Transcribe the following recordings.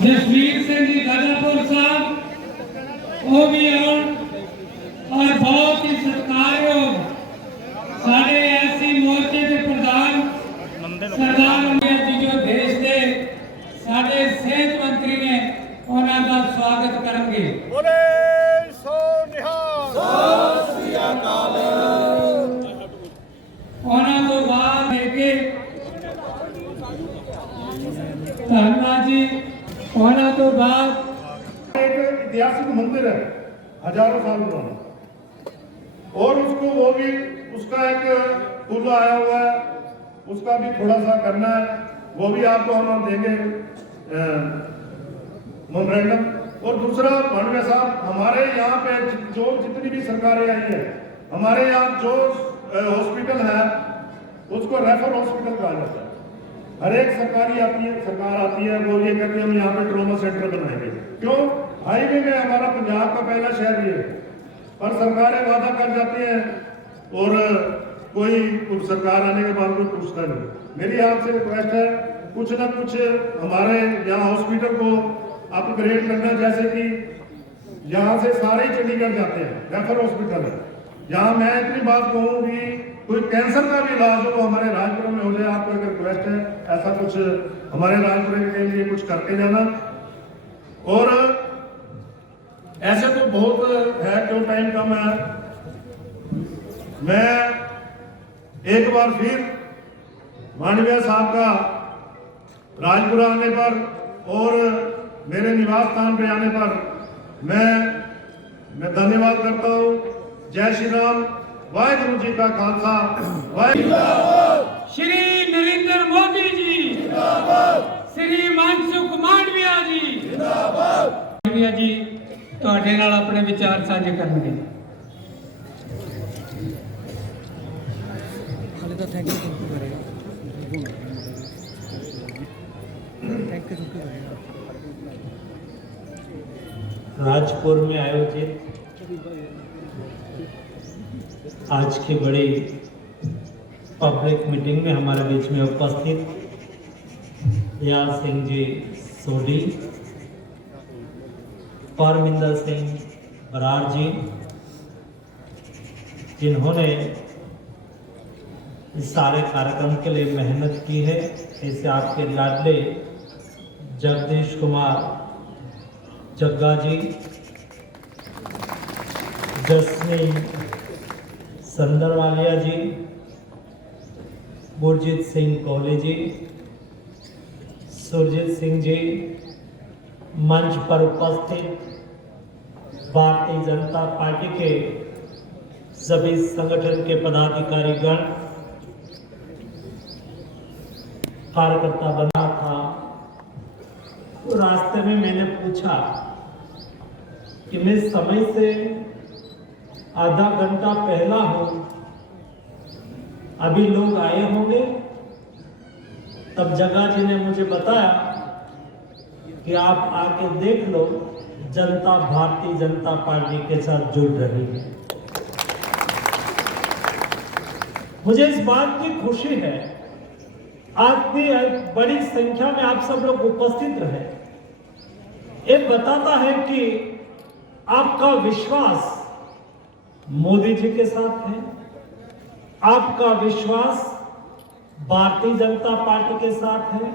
जसवीर सिंह जी गजापुर साहब वो भी आउन और बहुत ही सत्कारयोग साढ़े ऐसी मोर्चे के प्रधान सरदार जी जो देश के साढ़े सेहत मंत्री ने उन्होंने का स्वागत करेंगे। उन्होंने तो बाद देके धन्यवाद जी। होना तो बाद एक ऐतिहासिक मंदिर है हजारों साल पुराना और उसको वो भी उसका एक पुल आया हुआ है उसका भी थोड़ा सा करना है वो भी आपको हम देंगे मेमोरेंडम। और दूसरा माननीय साहब हमारे यहाँ पे जो जितनी भी सरकारें आई है हमारे यहाँ जो हॉस्पिटल है उसको रेफर हॉस्पिटल कहा जाता है। हर एक सरकार आती है वो ये कहते हैं हम यहाँ पे ट्रॉमा सेंटर बनाएंगे। क्यों? हाईवे में हमारा पंजाब का पहला शहर ये है पर सरकारें वादा कर जाती हैं और कोई सरकार आने के बाद कोई पूछता नहीं। मेरी आपसे रिक्वेस्ट है कुछ ना कुछ हमारे यहाँ हॉस्पिटल को अपग्रेड करना, जैसे कि यहाँ से सारे ही चंडीगढ़ जाते हैं रेफर हॉस्पिटल है। यहाँ मैं इतनी बात कहूँ कि कोई कैंसर का भी इलाज हो हमारे राजपुर में हो जाए। आपको एक रिक्वेस्ट है ऐसा कुछ हमारे राजपुर के लिए कुछ करके जाना। और ऐसे तो बहुत है क्यों टाइम कम है। मैं एक बार फिर माननीय साहब का राजपुरा आने पर और मेरे निवास स्थान पे आने पर मैं धन्यवाद करता हूँ। जय श्री राम। वाहिगुरु जी का खालसा। श्री नरेंद्र मोदी जी श्री मनसुख मांडविया जी ਤੁਹਾਡੇ ਨਾਲ ਆਪਣੇ ਵਿਚਾਰ ਸਾਂਝੇ ਕਰਨਗੇ। हाले तो थैंक यू करेगा थैंक यू करेगा। राजपुर में आयोजित आज की बड़ी पब्लिक मीटिंग में हमारे बीच में उपस्थित दयाल सिंह जी सोडी, परमिंदर सिंह बरार जी, जिन्होंने इस सारे कार्यक्रम के लिए मेहनत की है। ऐसे आपके लाडले जगदीश कुमार जग्गा जी, जसमी संदरवालिया जी, गुरजीत सिंह कोहली जी, सुरजीत सिंह जी, मंच पर उपस्थित भारतीय जनता पार्टी के सभी संगठन के पदाधिकारीगण, कार्यकर्ता बना था। तो रास्ते में मैंने पूछा कि मैं समय से आधा घंटा पहला हूं, अभी लोग आए होंगे। तब जग्गा जी ने मुझे बताया कि आप आके देख लो, जनता भारतीय जनता पार्टी के साथ जुड़ रही है। मुझे इस बात की खुशी है आज भी बड़ी संख्या में आप सब लोग उपस्थित रहे। ये बताता है कि आपका विश्वास मोदी जी के साथ है, आपका विश्वास भारतीय जनता पार्टी के साथ है,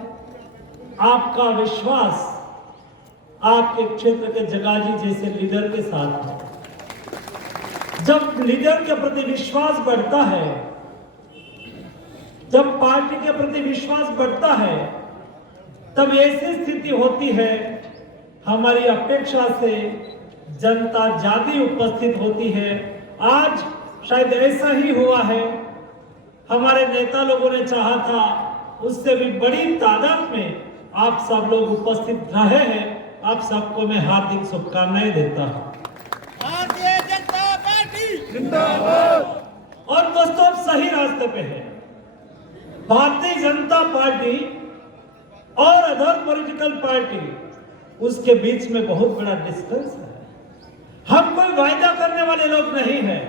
आपका विश्वास आपके क्षेत्र के जग्गा जी जैसे लीडर के साथ है। जब लीडर के प्रति विश्वास बढ़ता है, जब पार्टी के प्रति विश्वास बढ़ता है, तब ऐसी स्थिति होती है हमारी अपेक्षा से जनता ज्यादा उपस्थित होती है। आज शायद ऐसा ही हुआ है। हमारे नेता लोगों ने चाहा था उससे भी बड़ी तादाद में आप सब लोग उपस्थित रहे हैं आप सबको मैं हार्दिक शुभकामनाएं देता हूं। भारतीय जनता पार्टी और दोस्तों आप सही रास्ते पे हैं। भारतीय जनता पार्टी और अदर पॉलिटिकल पार्टी, उसके बीच में बहुत बड़ा डिस्टेंस है। हम कोई वायदा करने वाले लोग नहीं हैं।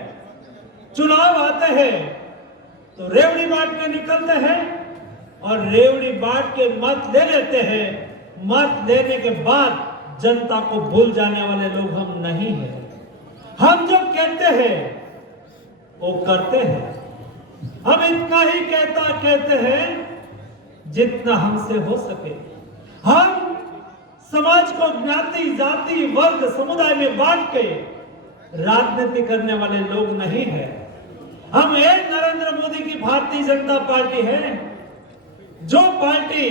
चुनाव आते हैं तो रेवड़ी बांटने निकलते हैं और रेवड़ी बांट के मत ले लेते हैं। मत लेने के बाद जनता को भूल जाने वाले लोग हम नहीं हैं। हम जो कहते हैं वो करते हैं। हम इतना ही कहते हैं जितना हमसे हो सके। हम समाज को ज्ञाति, जाति, वर्ग, समुदाय में बांट के राजनीति करने वाले लोग नहीं हैं। हम एक नरेंद्र मोदी की भारतीय जनता पार्टी है, जो पार्टी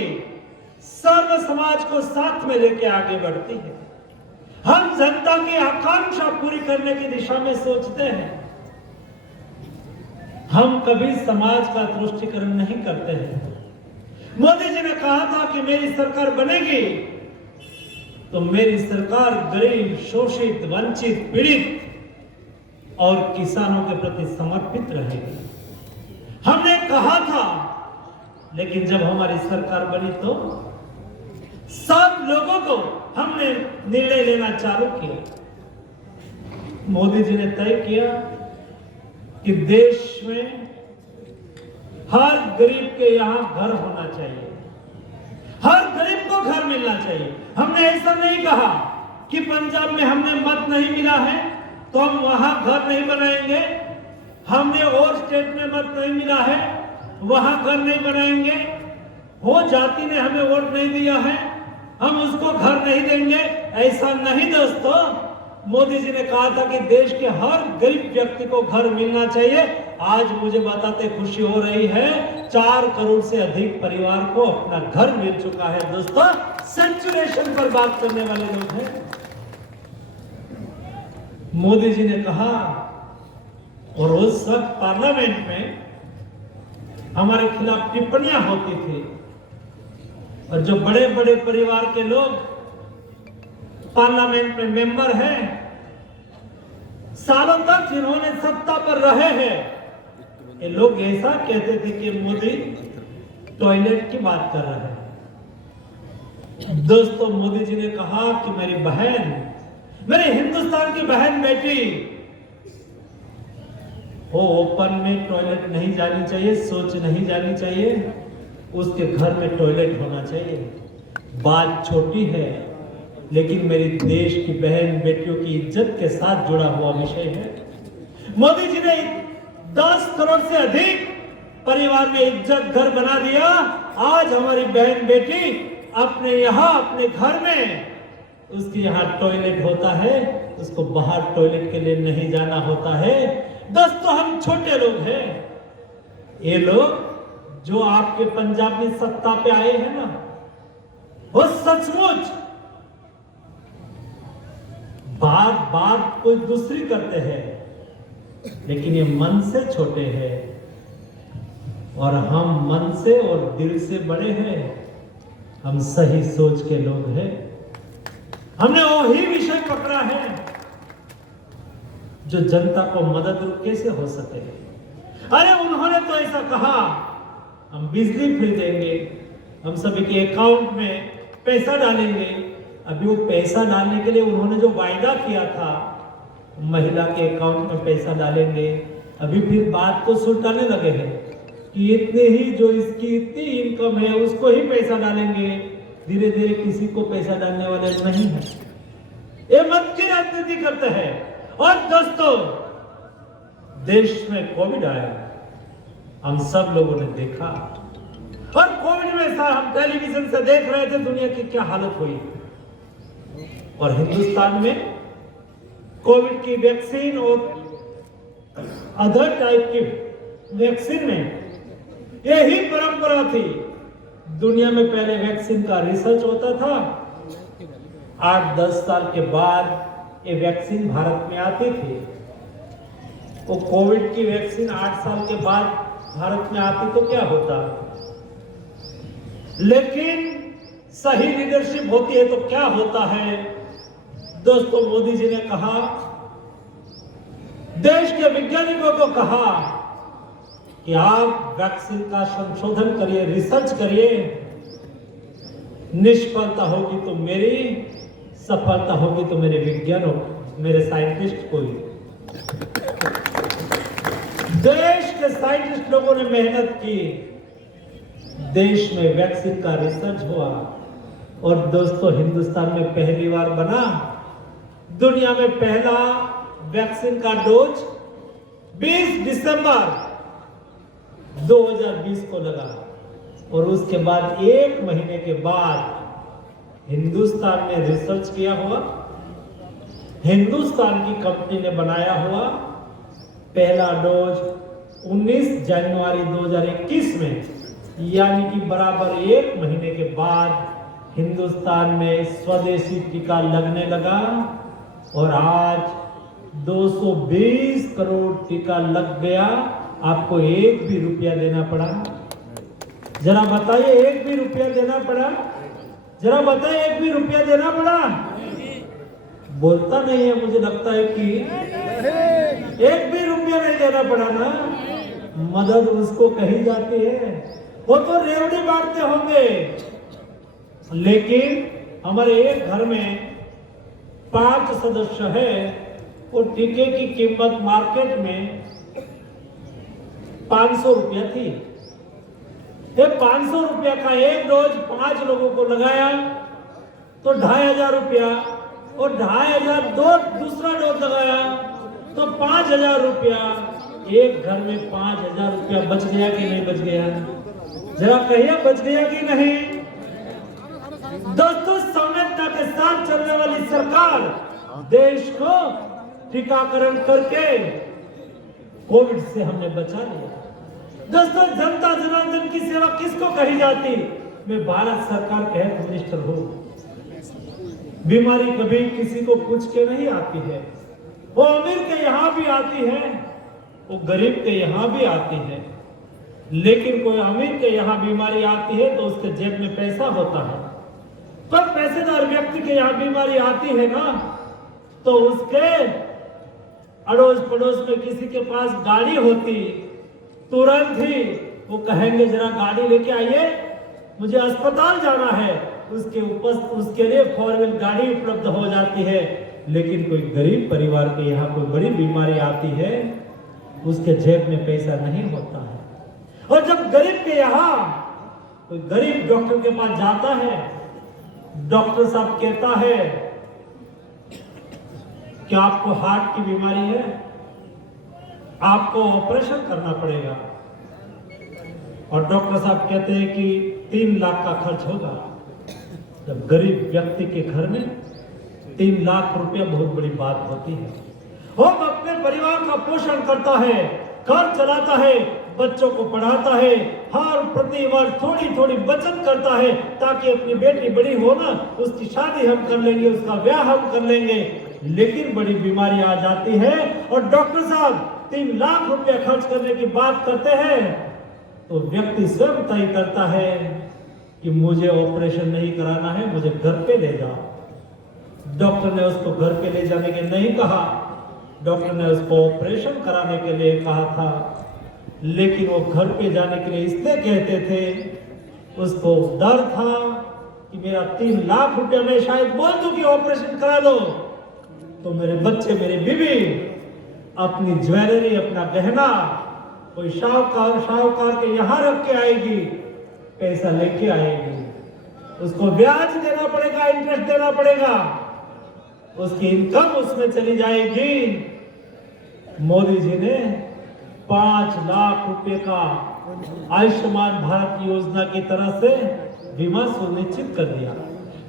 सर्व समाज को साथ में लेके आगे बढ़ती है। हम जनता की आकांक्षा पूरी करने की दिशा में सोचते हैं। हम कभी समाज का तुष्टीकरण नहीं करते हैं। मोदी जी ने कहा था कि मेरी सरकार बनेगी तो मेरी सरकार गरीब, शोषित, वंचित, पीड़ित और किसानों के प्रति समर्पित रहेगी। हमने कहा था, लेकिन जब हमारी सरकार बनी तो सब लोगों को हमने निर्णय लेना चालू किया। मोदी जी ने तय किया कि देश में हर गरीब के यहां घर होना चाहिए, हर गरीब को घर मिलना चाहिए। हमने ऐसा नहीं कहा कि पंजाब में हमने मत नहीं मिला है तो हम वहां घर नहीं बनाएंगे, हमने और स्टेट में मत नहीं मिला है वहां घर नहीं बनाएंगे, वो जाति ने हमें वोट नहीं दिया है हम उसको घर नहीं देंगे। ऐसा नहीं दोस्तों, मोदी जी ने कहा था कि देश के हर गरीब व्यक्ति को घर मिलना चाहिए। आज मुझे बताते खुशी हो रही है, 4 करोड़ से अधिक परिवार को अपना घर मिल चुका है। दोस्तों, सेचुरेशन पर बात करने वाले लोग हैं। मोदी जी ने कहा, और उस वक्त पार्लियामेंट में हमारे खिलाफ टिप्पणियां होती थी, और जो बड़े बड़े परिवार के लोग पार्लियामेंट में मेंबर हैं, सालों तक जिन्होंने सत्ता पर रहे हैं, ये लोग ऐसा कहते थे कि मोदी टॉयलेट की बात कर रहे हैं। दोस्तों, मोदी जी ने कहा कि मेरी बहन, मेरे हिंदुस्तान की बहन बेटी वो ओपन में टॉयलेट नहीं जानी चाहिए, शौच नहीं जानी चाहिए, उसके घर में टॉयलेट होना चाहिए। बात छोटी है, लेकिन मेरी देश की बहन बेटियों की इज्जत के साथ जुड़ा हुआ विषय है। मोदी जी ने 10 करोड़ से अधिक परिवार में इज्जत घर बना दिया। आज हमारी बहन बेटी अपने यहाँ, अपने घर में, उसके यहाँ टॉयलेट होता है, उसको बाहर टॉयलेट के लिए नहीं जाना होता है। दोस्तों, हम छोटे लोग हैं। ये लोग जो आपके पंजाब में सत्ता पे आए हैं ना, वो सचमुच बात कोई दूसरी करते हैं, लेकिन ये मन से छोटे हैं और हम मन से और दिल से बड़े हैं। हम सही सोच के लोग हैं। हमने वही विषय पकड़ा है जो जनता को मदद कैसे हो सके। अरे उन्होंने तो ऐसा कहा, हम बिजली फ्री देंगे, हम सभी के अकाउंट में पैसा डालेंगे। अभी वो पैसा डालने के लिए उन्होंने जो वायदा किया था, महिला के अकाउंट में पैसा डालेंगे, अभी फिर बात को सुलटाने लगे हैं कि इतने ही, जो इसकी इतनी इनकम है उसको ही पैसा डालेंगे। धीरे धीरे किसी को पैसा डालने वाले नहीं है। ये मत की राजनीति करते हैं। और दोस्तों, देश में कोविड आया, हम सब लोगों ने देखा, और कोविड में हम टेलीविजन से देख रहे थे दुनिया की क्या हालत हुई। और हिंदुस्तान में कोविड की वैक्सीन और अदर टाइप की वैक्सीन में यही परंपरा थी। दुनिया में पहले वैक्सीन का रिसर्च होता था, 8-10 साल के बाद ये वैक्सीन भारत में आती थी। वो कोविड की वैक्सीन 8 साल के बाद भारत में आती तो क्या होता। लेकिन सही लीडरशिप होती है तो क्या होता है। दोस्तों, मोदी जी ने कहा, देश के वैज्ञानिकों को कहा कि आप वैक्सीन का संशोधन करिए, रिसर्च करिए, निष्फलता होगी तो मेरी, सफलता होगी तो मेरे विज्ञानों, मेरे साइंटिस्ट को ही। देश के साइंटिस्ट लोगों ने मेहनत की, देश में वैक्सीन का रिसर्च हुआ और दोस्तों हिंदुस्तान में पहली बार बना, दुनिया में पहला वैक्सीन का डोज 20 दिसंबर 2020 को लगा और उसके बाद 1 महीने के बाद हिंदुस्तान ने रिसर्च किया हुआ, हिंदुस्तान की कंपनी ने बनाया हुआ पहला डोज 19 जनवरी 2021 में, यानी कि बराबर 1 महीने के बाद हिंदुस्तान में स्वदेशी टीका लगने लगा और आज 220 करोड़ टीका लग गया। आपको 1 भी रुपया देना पड़ा? जरा बताइए, 1 भी रुपया देना पड़ा? जरा बताइए, 1 भी रुपया देना पड़ा? बोलता नहीं है, मुझे लगता है कि 1 भी रुपया नहीं देना पड़ा ना। मदद उसको कही जाती है, वो तो रेवड़ी बांटते होंगे, लेकिन हमारे एक घर में 5 सदस्य है, वो टीके की कीमत मार्केट में 500 रुपया थी। ये 500 रुपया का एक डोज 5 लोगों को लगाया तो 2500 रुपया, और 2500 दूसरा डोज लगाया तो 5000 रुपया। एक घर में 5000 रुपया बच गया कि नहीं बच गया? जरा कहिए, बच गया कि नहीं? दोस्तों, संवेदना के साथ चलने वाली सरकार देश को टीकाकरण करके कोविड से हमने बचा लिया। दोस्तों, जनता जनार्दन की सेवा किसको कही जाती? मैं भारत सरकार के हेल्थ मिनिस्टर हूं। बीमारी कभी किसी को पूछ के नहीं आती है, वो अमीर के यहां भी आती है, वो गरीब के यहां भी आती है। लेकिन कोई अमीर के यहां बीमारी आती है तो उसके जेब में पैसा होता है, पर पैसेदार व्यक्ति के यहां बीमारी आती है ना, तो उसके अड़ोस पड़ोस में किसी के पास गाड़ी होती, तुरंत ही वो कहेंगे जरा गाड़ी लेके आइए, मुझे अस्पताल जाना है, उसके लिए 4 व्हीलर गाड़ी उपलब्ध हो जाती है। लेकिन कोई गरीब परिवार के यहाँ कोई बड़ी बीमारी आती है, उसके जेब में पैसा नहीं होता है। और जब गरीब के यहाँ कोई गरीब डॉक्टर के पास जाता है, डॉक्टर साहब कहता है कि आपको हार्ट की बीमारी है, आपको ऑपरेशन करना पड़ेगा, और डॉक्टर साहब कहते हैं कि 3 लाख का खर्च होगा। जब गरीब व्यक्ति के घर में 3 लाख रुपया बहुत बड़ी बात होती है। वो अपने परिवार का पोषण करता है, घर चलाता है, बच्चों को पढ़ाता है, हर प्रति वर्ष थोड़ी थोड़ी बचत करता है ताकि अपनी बेटी बड़ी हो ना, उसकी शादी हम कर लेंगे, उसका ब्याह हम कर लेंगे। लेकिन बड़ी बीमारी आ जाती है और डॉक्टर साहब 3 लाख रुपया खर्च करने की बात करते हैं, तो व्यक्ति स्वयं तय करता है कि मुझे ऑपरेशन नहीं कराना है, मुझे घर पे ले जाओ। डॉक्टर ने उसको घर पे ले जाने के नहीं कहा, डॉक्टर ने उसको ऑपरेशन कराने के लिए कहा था। लेकिन वो घर पे जाने के लिए इसलिए कहते थे, उसको डर था कि मेरा 3 लाख रुपया मैं शायद बोल दूं कि ऑपरेशन करा लो, तो मेरे बच्चे, मेरी बीवी अपनी ज्वेलरी, अपना गहना कोई शाहूकार के यहाँ रख के आएगी, पैसा लेके आएगी, उसको ब्याज देना पड़ेगा, इंटरेस्ट देना पड़ेगा, उसकी इनकम उसमें चली जाएगी। मोदी जी ने 5 लाख रुपए का आयुष्मान भारत योजना की तरफ से बीमा सुनिश्चित कर दिया।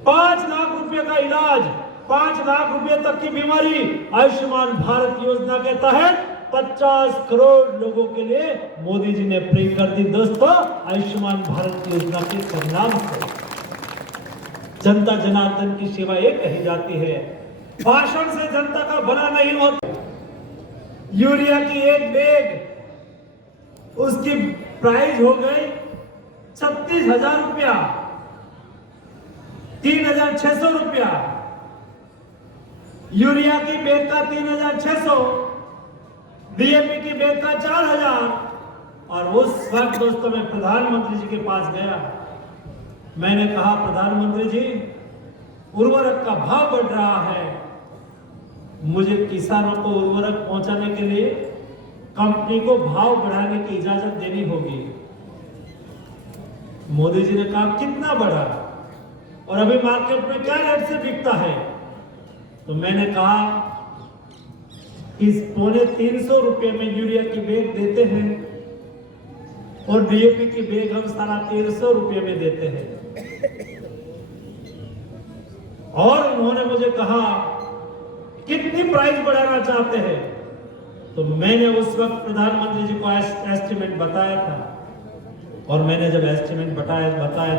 5 लाख रुपए का इलाज, 5 लाख रुपए तक की बीमारी आयुष्मान भारत योजना के तहत 50 करोड़ लोगों के लिए मोदी जी ने फ्री कर दी। दोस्तों, आयुष्मान भारत योजना के परिणाम से जनता जनार्दन की सेवा ये कही जाती है, भाषण से जनता का भला नहीं होता। यूरिया की एक बैग उसकी प्राइस हो गई 36,000 रुपया, 3,600 रुपया, यूरिया की बैग का 3,600, डीएपी की बैग का 4,000। और उस वक्त दोस्तों मैं प्रधानमंत्री जी के पास गया, मैंने कहा प्रधानमंत्री जी उर्वरक का भाव बढ़ रहा है, मुझे किसानों को उर्वरक पहुंचाने के लिए कंपनी को भाव बढ़ाने की इजाजत देनी होगी। मोदी जी ने कहा कितना बढ़ा और अभी मार्केट में क्या रेट से बिकता है? तो मैंने कहा इस 350 रुपए में यूरिया की बैग देते हैं और डीएपी की बैग हम 350 रुपए में देते हैं। और उन्होंने मुझे कहा कितनी प्राइस बढ़ाना चाहते हैं? तो मैंने उस वक्त प्रधानमंत्री जी को एस्टिमेट बताया था, और मैंने जब एस्टिमेट बताया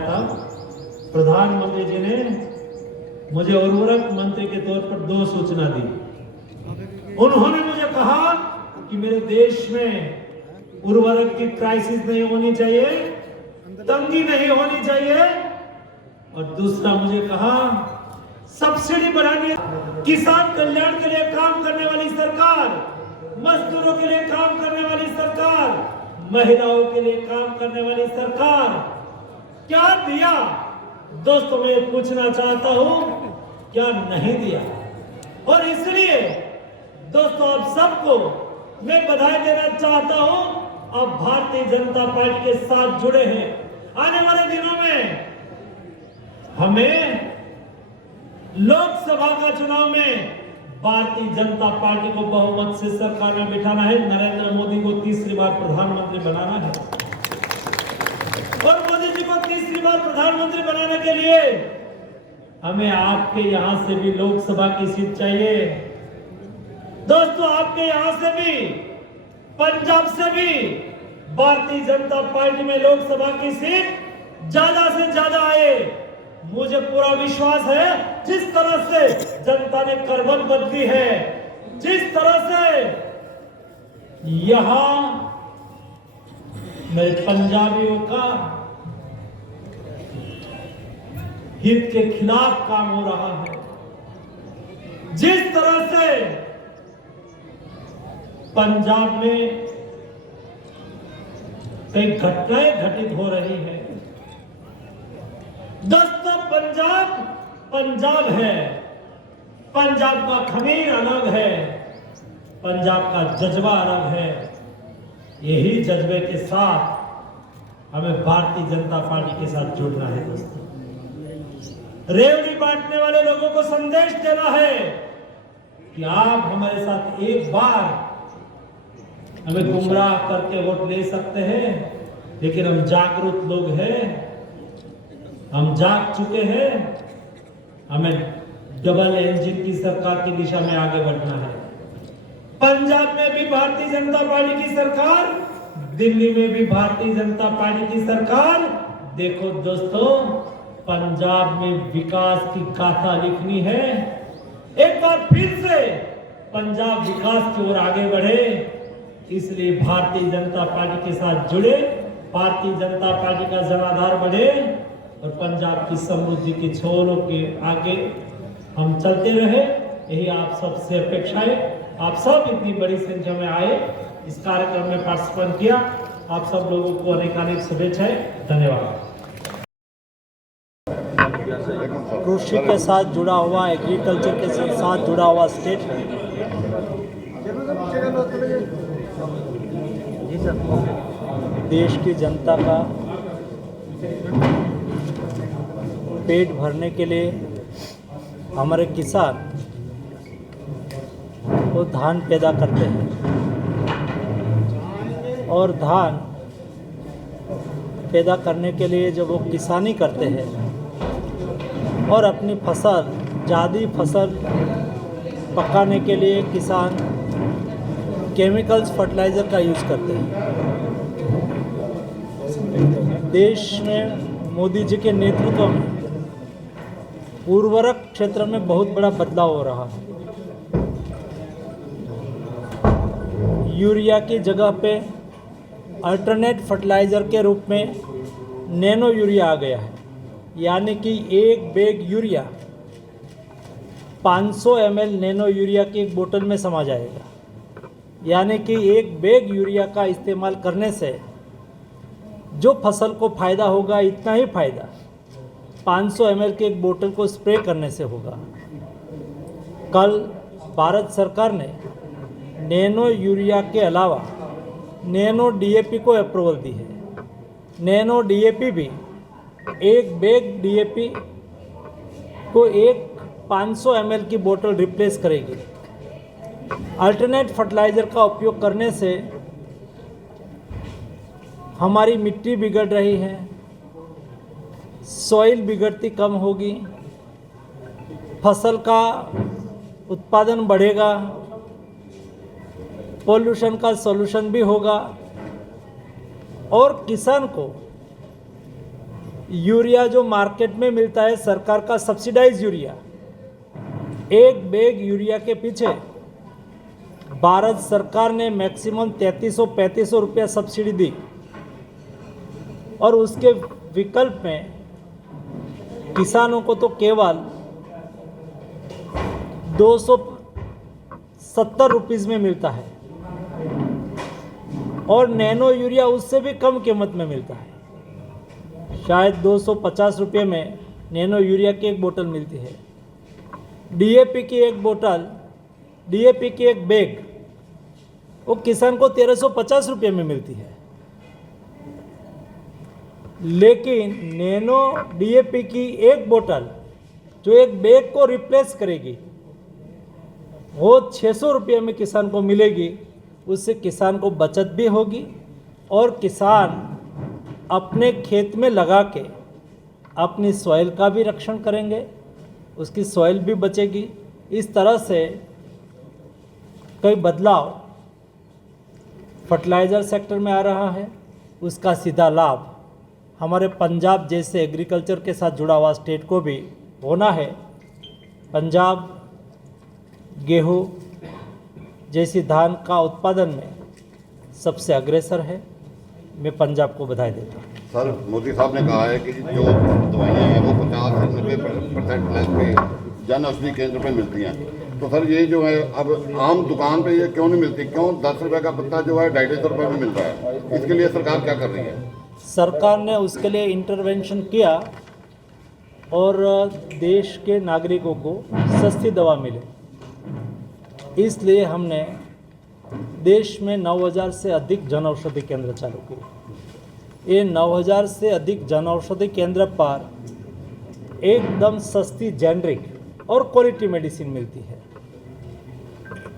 था, प्रधानमंत्री जी ने मुझे उर्वरक मंत्री के तौर पर 2 सूचना दी। उन्होंने मुझे कहा कि मेरे देश में उर्वरक की क्राइसिस नहीं होनी चाहिए, तंगी नहीं होनी चाहिए, और दूसरा मुझे कहा सब्सिडी बढ़ानी, किसान कल्याण के लिए काम करने वाली सरकार, मजदूरों के लिए काम करने वाली सरकार, महिलाओं के लिए काम करने वाली सरकार क्या दिया? दोस्तों मैं पूछना चाहता हूं क्या नहीं दिया? और इसलिए दोस्तों आप सबको मैं बधाई देना चाहता हूं, आप भारतीय जनता पार्टी के साथ जुड़े हैं। आने वाले दिनों में हमें लोकसभा का चुनाव में भारतीय जनता पार्टी को बहुमत से सरकार में बिठाना है, नरेंद्र मोदी को तीसरी बार प्रधानमंत्री बनाना है। और मोदी जी को तीसरी बार प्रधानमंत्री बनाने के लिए हमें आपके यहां से भी लोकसभा की सीट चाहिए। दोस्तों आपके यहां से भी, पंजाब से भी भारतीय जनता पार्टी में लोकसभा की सीट ज्यादा से ज्यादा आए। मुझे पूरा विश्वास है जिस तरह से जनता ने करवट बदली है, जिस तरह से यहां मेरे पंजाबियों का हित के खिलाफ काम हो रहा है, जिस तरह से पंजाब में कई घटनाएं घटित हो रही हैं। दोस्तों पंजाब है, पंजाब का खमीर अलग है, पंजाब का जज्बा अलग है। यही जज्बे के साथ हमें भारतीय जनता पार्टी के साथ जुड़ना है। दोस्तों रेवड़ी बांटने वाले लोगों को संदेश देना है कि आप हमारे साथ एक बार हमें गुमराह करके वोट ले सकते हैं, लेकिन हम जागरूक लोग हैं, हम जाग चुके हैं, हमें डबल इंजन की सरकार की दिशा में आगे बढ़ना है। पंजाब में भी भारतीय जनता पार्टी की सरकार, दिल्ली में भी भारतीय जनता पार्टी की सरकार। देखो दोस्तों पंजाब में विकास की गाथा लिखनी है, एक बार फिर से पंजाब विकास की ओर आगे बढ़े, इसलिए भारतीय जनता पार्टी के साथ जुड़े, भारतीय जनता पार्टी का जनाधार बढ़े और पंजाब की समृद्धि की छोरों के आगे हम चलते रहे। यही आप सबसे अपेक्षा है। आप सब इतनी बड़ी संख्या में आए, इस कार्यक्रम में पार्टिसिपेट किया, आप सब लोगों को अनेकानेक शुभेच्छाएं। धन्यवाद। कृषि के साथ जुड़ा हुआ, एग्रीकल्चर के साथ जुड़ा हुआ स्टेट है। देश की जनता का पेट भरने के लिए हमारे किसान वो धान पैदा करते हैं, और धान पैदा करने के लिए जब वो किसानी करते हैं और अपनी फसल, ज़्यादा फसल पकाने के लिए किसान केमिकल्स फर्टिलाइज़र का यूज़ करते हैं। देश में मोदी जी के नेतृत्व में उर्वरक क्षेत्र में बहुत बड़ा बदलाव हो रहा है। यूरिया की जगह पे अल्टरनेट फर्टिलाइज़र के रूप में नैनो यूरिया आ गया है। यानी कि एक bag urea 500 ml nano urea की एक बोतल में समा जाएगा। यानी कि एक बैग यूरिया का इस्तेमाल करने से जो फसल को फ़ायदा होगा इतना ही फ़ायदा 500 ml की एक बोतल को स्प्रे करने से होगा। कल भारत सरकार ने नैनो यूरिया के अलावा नैनो डीएपी को अप्रूवल दी है। नैनो डीएपी भी एक बैग डीएपी को एक 500 ml की बोतल रिप्लेस करेगी। अल्टरनेट फर्टिलाइज़र का उपयोग करने से हमारी मिट्टी बिगड़ रही है, सॉइल बिगड़ती कम होगी, फसल का उत्पादन बढ़ेगा, पोल्यूशन का सॉल्यूशन भी होगा और किसान को यूरिया जो मार्केट में मिलता है सरकार का सब्सिडाइज यूरिया, एक बैग यूरिया के पीछे भारत सरकार ने मैक्सिमम 3300-3500 रुपया सब्सिडी दी और उसके विकल्प में किसानों को तो केवल 270 रुपीज़ में मिलता है और नैनो यूरिया उससे भी कम कीमत में मिलता है। शायद 250 रुपये में नैनो यूरिया की एक बोतल मिलती है। डीएपी की एक बोतल, डीएपी की एक बैग वो किसान को 1350 रुपये में मिलती है। लेकिन नैनो डीएपी की एक बोतल जो एक बैग को रिप्लेस करेगी वो 600 रुपये में किसान को मिलेगी। उससे किसान को बचत भी होगी और किसान अपने खेत में लगा के अपनी सॉइल का भी रक्षण करेंगे, उसकी सॉइल भी बचेगी। इस तरह से कई बदलाव फर्टिलाइज़र सेक्टर में आ रहा है। उसका सीधा लाभ हमारे पंजाब जैसे एग्रीकल्चर के साथ जुड़ा हुआ स्टेट को भी होना है। पंजाब गेहूँ जैसी धान का उत्पादन में सबसे अग्रसर है। मैं पंजाब को बधाई देता हूँ। सर, मोदी साहब ने कहा है कि जो दवाइयाँ हैं वो 50 से 90% लेस पे जन औषधि केंद्र पे मिलती हैं। तो सर ये जो है अब आम दुकान पे ये क्यों नहीं मिलती? क्यों 10 रुपये का पत्ता जो है 250 रुपये में मिल रहा है? इसके लिए सरकार क्या कर रही है? सरकार ने उसके लिए इंटरवेंशन किया और देश के नागरिकों को सस्ती दवा मिले, इसलिए हमने देश में 9000 से अधिक जन औषधि केंद्र चालू किए। ये 9000 से अधिक जन औषधि केंद्र पर एकदम सस्ती जेनरिक और क्वालिटी मेडिसिन मिलती है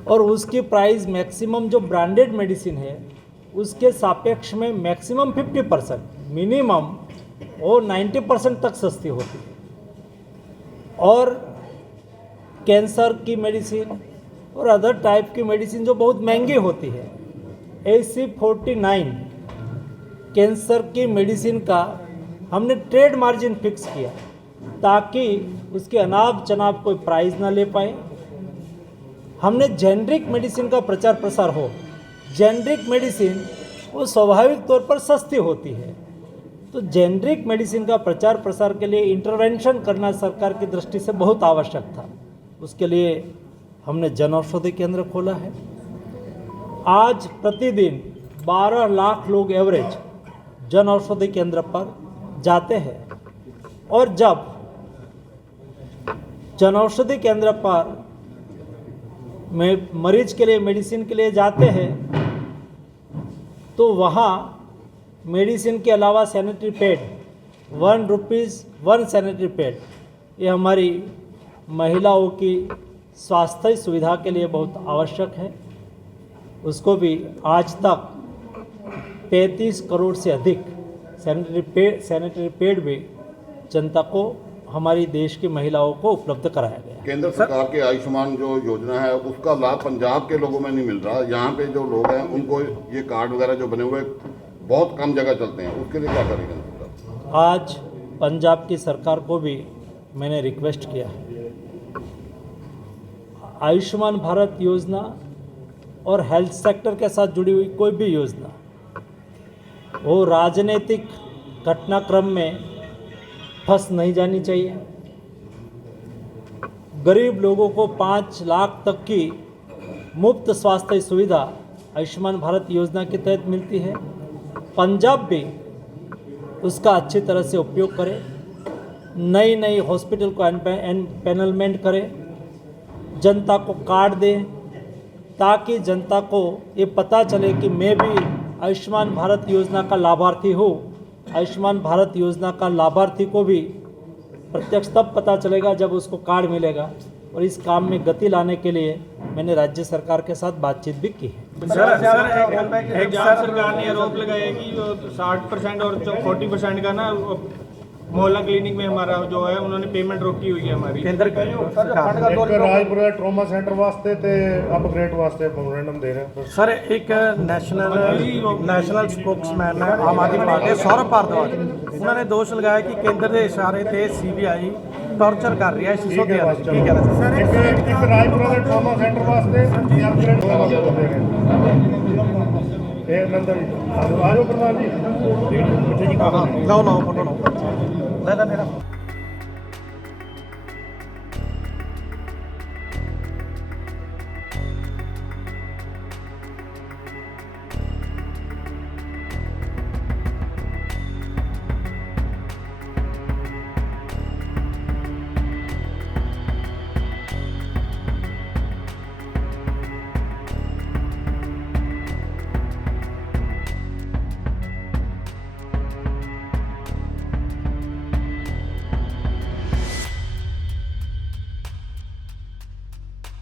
और उसकी प्राइस मैक्सिमम जो ब्रांडेड मेडिसिन है उसके सापेक्ष में मैक्सिमम 50%, मिनिमम वो 90% तक सस्ती होती है। और कैंसर की मेडिसिन और अदर टाइप की मेडिसिन जो बहुत महंगी होती है, AC49 कैंसर की मेडिसिन का हमने ट्रेड मार्जिन फिक्स किया ताकि उसके अनाप चनाप कोई प्राइस ना ले पाए। हमने जेनरिक मेडिसिन का प्रचार प्रसार हो। जेनरिक मेडिसिन वो स्वाभाविक तौर पर सस्ती होती है, तो जेनरिक मेडिसिन का प्रचार प्रसार के लिए इंटरवेंशन करना सरकार की दृष्टि से बहुत आवश्यक था। उसके लिए हमने जन औषधि केंद्र खोला है। आज प्रतिदिन 12 लाख लोग एवरेज जन औषधि केंद्र पर जाते हैं और जब जन औषधि केंद्र पर में मरीज के लिए मेडिसिन के लिए जाते हैं तो वहाँ मेडिसिन के अलावा sanitary pad 1 rupees 1 sanitary pad ये हमारी महिलाओं की स्वास्थ्य सुविधा के लिए बहुत आवश्यक है। उसको भी आज तक 35 करोड़ से अधिक सैनिटरी पैड भी जनता को हमारी देश की महिलाओं को उपलब्ध कराया गया। केंद्र सरकार के आयुष्मान जो योजना है उसका लाभ पंजाब के लोगों में नहीं मिल रहा। यहाँ पे जो लोग हैं उनको ये कार्ड वगैरह जो बने हुए बहुत कम जगह चलते हैं, उसके लिए क्या करेगा सरकार? आज पंजाब की सरकार को भी मैंने रिक्वेस्ट किया है, आयुष्मान भारत योजना और हेल्थ सेक्टर के साथ जुड़ी हुई कोई भी योजना वो राजनीतिक घटनाक्रम में फंस नहीं जानी चाहिए। गरीब लोगों को 5 लाख तक की मुफ्त स्वास्थ्य सुविधा आयुष्मान भारत योजना के तहत मिलती है। पंजाब भी उसका अच्छी तरह से उपयोग करे, नई हॉस्पिटल को पैनलमेंट करे, जनता को कार्ड दे, ताकि जनता को ये पता चले कि मैं भी आयुष्मान भारत योजना का लाभार्थी हूँ। आयुष्मान भारत योजना का लाभार्थी को भी प्रत्यक्ष तब पता चलेगा जब उसको कार्ड मिलेगा। और इस काम में गति लाने के लिए मैंने राज्य सरकार के साथ बातचीत भी की है। पंजाब सरकार ने आरोप लगाया कि 60% और 40% का ना मोहल्ला क्लिनिक में हमारा जो है उन्होंने पेमेंट रोकी हुई है हमारी। एक राजपुरा ट्रॉमा सेंटर वास्ते ते अपग्रेड वास्ते मेमोरेंडम दे रहे हैं सर। एक ਨੈਸ਼ਨਲ ਸਪੋਕਸਮੈਨ ਹੈ ਆਮ ਆਦਮੀ ਪਾਰਟੀ ਸੌਰਵ ਭਾਰਦਵਾਜ, ਉਹਨਾਂ ਨੇ ਦੋਸ਼ ਲਗਾਇਆ ਕਿ ਕੇਂਦਰ ਦੇ ਇਸ਼ਾਰੇ ਤੇ ਸੀਬੀਆਈ ਟੌਰਚਰ ਕਰ ਰਹੀ ਹੈ ਸਿਸੋਦੀਆ ਨੂੰ। ਕੀ ਕਹਿਣਾ ਸਰ? ਇੱਕ ਰਾਜਪੁਰਾ ਦੇ ਟਰੋਮਾ ਸੈਂਟਰ ਵਾਸਤੇ ਅਪਗ੍ਰੇਡ ਵਾਸਤੇ ਦੇ ਰਹੇ हैं। ਇਹ ਨੰਦਰ ਜੀ ਆਜੋ ਪ੍ਰਧਾਨ ਜੀ। ਲਾਓ ਫੋਟੋ ਲਾਓ ਲੈ ਲੈ ਮੇਰਾ।